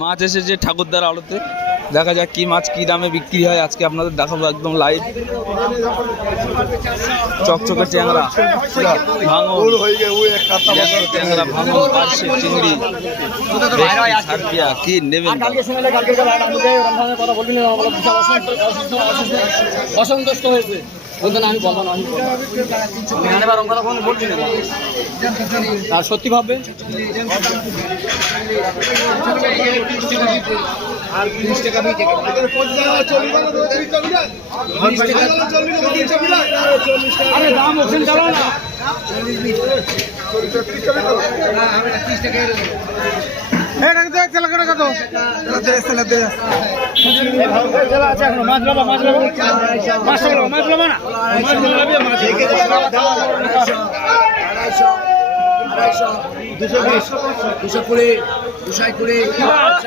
মাছ এসেছে ঠাকুরদার আড়তে, দেখা যাক কি মাছ কি দামে বিক্রি হয় আজকে আপনাদের দেখাবো একদম লাইভ। চকচকে ট্যাংরা, ভাঙন ট্যাংরা, ভাঙন, পার্শে, চিংড়ি, সারপিয়া, কি নেবেন? অসন্তুষ্ট হয়েছে আমি বলবো না, আর সত্যি ভাববে দাম ওখানে চালো না। $220, $220, $220